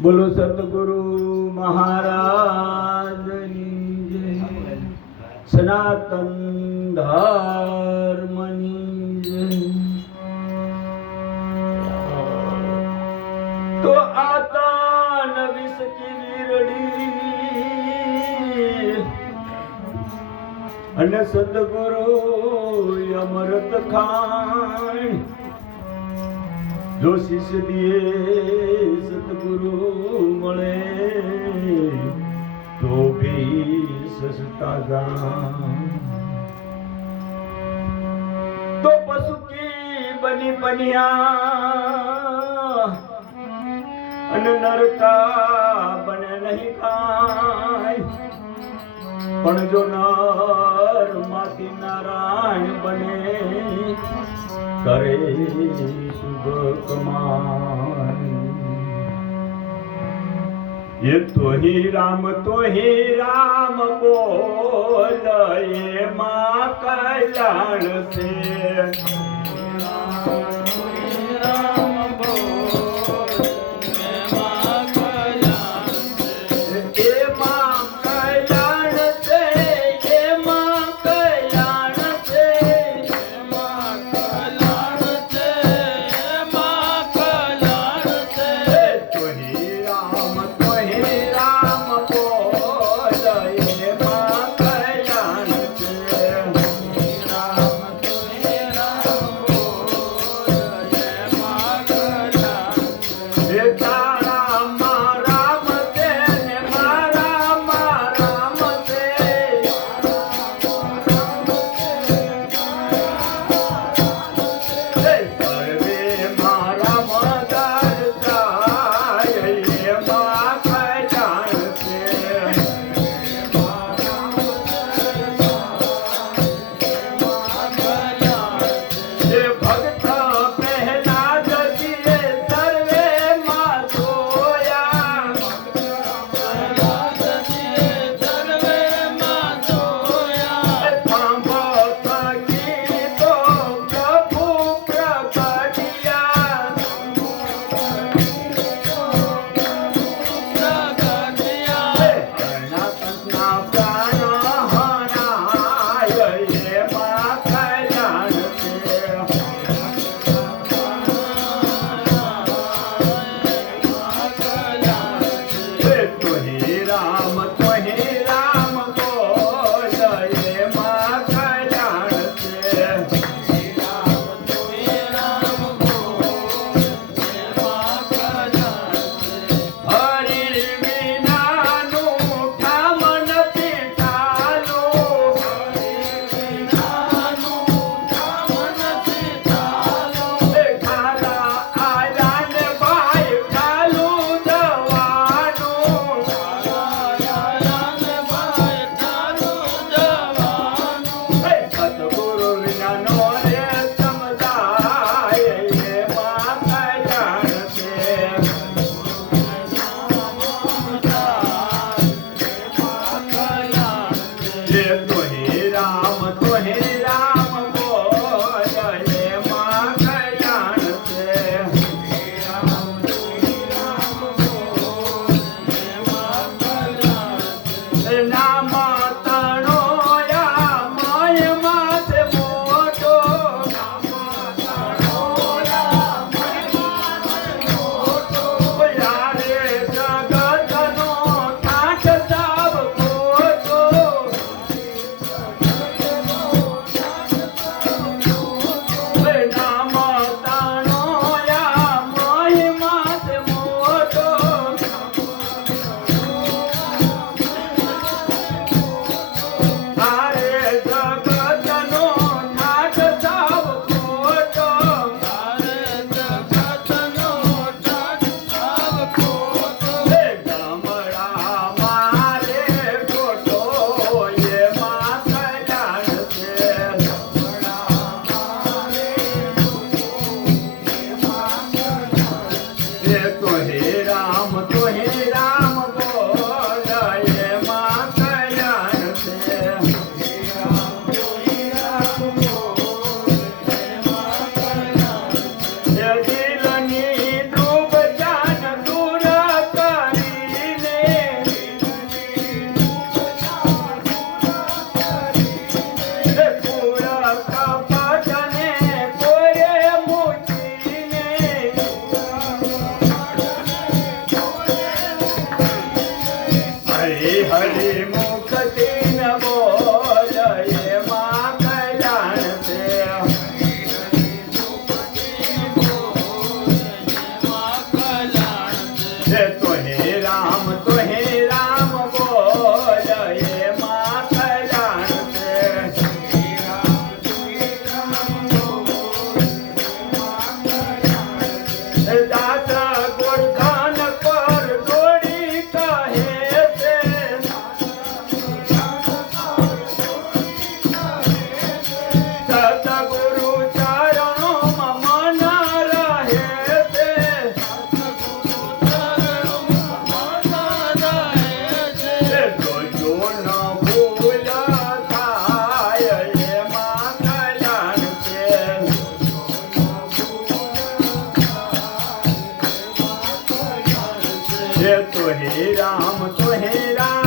બોલો સતગુરુ મહારાજની જય. સનાતન ધર્મની જય. તો આતાન વિષ કી વીરડી. અને સદગુરુ અમૃત ખાણ જો દિયે સતગુરુ મળે, તો ભી સસ્તા ગામ. તો પશુ બની બનિયા અને નરકા બને નહીં કાય પણ જો નર માથી નારાયણ બને, કરે શુભ કમાય એ તો હી રામ તો હી રામ બોલ એ માં કલ્યાણ राम तो हे राम